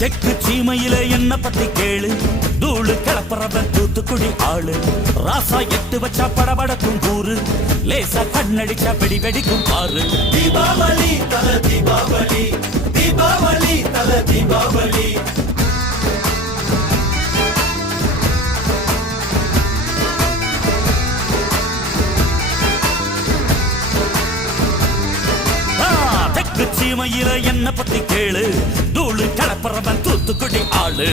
தெற்கு சீமையில என்ன பத்தி கேளு, தூளு கிளப்புறவன் தூத்துக்குடி ஆளு. ராசா எட்டு வச்சா படபடக்கும் கூறு, லேசா கண்ணடிச்சா வெடி வெடிக்கும் பாரு. தீபாவளி தல தீபாவளி, தீபாவளி தல தீபாவளி. தெற்கு சீமையில என்ன பத்தி கேளு, தூளு கிளப்புறவன் தூத்துக்குடி ஆளு.